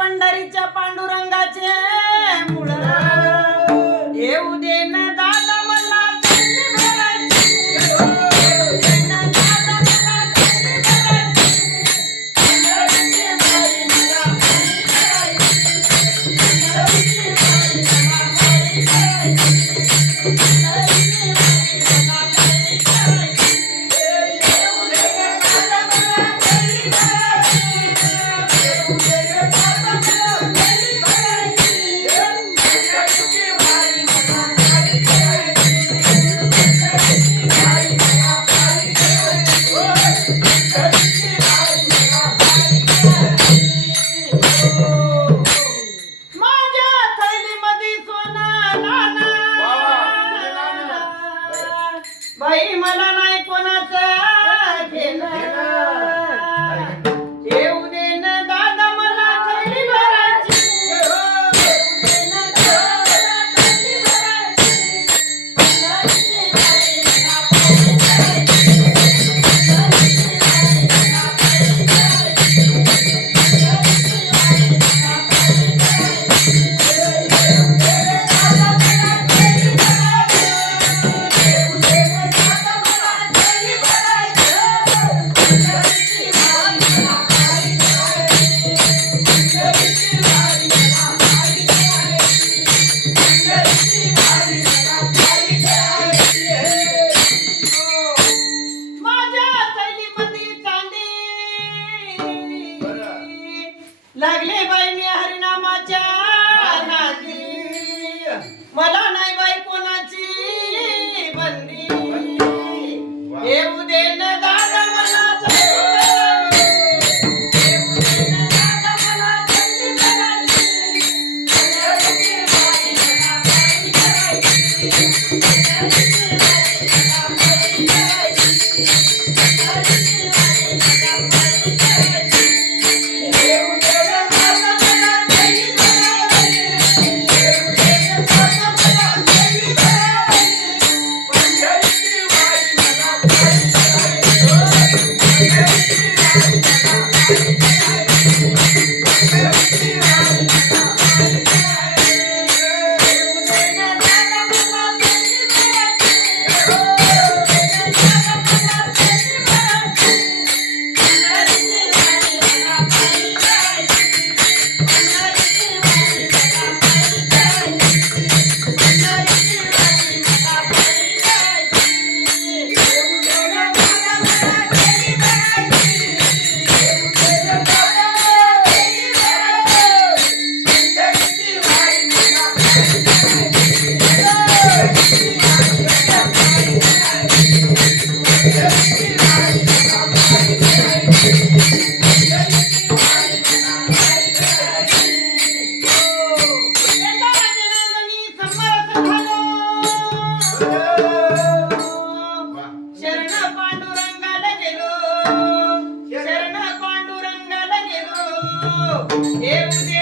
पंढरीच्या पांडुरंगाचे मुळ येऊ दे न दादा मला थंडी भरायची येऊ दे न दादा मला थंडी भरायची पंढरीची बाई मला पाणी करायची पंढरीची बाई मला पाणी करायची पंढरीची बाई मला पाणी करायची येऊ दे न दादा मला थंडी भरायची येऊ दे न दादा मला थंडी भरायची पंढरीची बाई मला पाणी करायची पंढरीची बाई मला पाणी करायची पंढरीची बाई मला पाणी करायची माझ्या थैलीमध्ये सोनं नाणं बाई मला नाही कोणाचं घेणं येऊ दे न दादा मला थैली भरायची येऊ दे न दादा मला थैली भरायची पंढरीची बाई मला पाणी करायची पंढरीची बाई मला पाणी करायची पंढरीची बाई मला पाणी करायची येऊ दे न दादा मला थैली भरायची येऊ दे न दादा मला थैली भरायची पंढरीची बाई मला पाणी करायची पंढरीची बाई मला पाणी करायची पंढरीची बाई मला पाणी करायची माझ्या थैलीमध्ये चांदी लागले बाई मी हरिनामाच्या नादी मला नाही बाई कोणाची बंदी येऊ दे न दादा मला थैली भरायची येऊ दे न दादा मला थैली भरायची पंढरीची बाई मला पाणी करायची पंढरीची बाई मला पाणी करायची पंढरीची बाई मला पाणी करायची येऊ दे न दादा मला थैली भरायची येऊ दे न दादा मला थैली भरायची पंढरीची बाई मला पाणी करायची पंढरीची बाई मला पाणी करायची पंढरीची बाई मला पाणी करायची येऊ दे न दादा मला थैली भरायची येऊ दे न दादा मला थैली भरायची पंढरीची बाई मला पाणी करायची पंढरीची बाई मला पाणी करायची पंढरीची बाई मला पाणी करायची येऊ दे न दादा मला थैली भरायची येऊ दे न दादा मला थैली भरायची पंढरीची बाई मला पाणी करायची पंढरीची बाई मला पाणी करायची पंढरीची बाई मला पाणी करायची पंढरीची बाई मला पाणी करायची एका राजनांदनी समरस झालो शरण पांडुरंगाला गेलो शरण पांडुरंगाला गेलो येऊ दे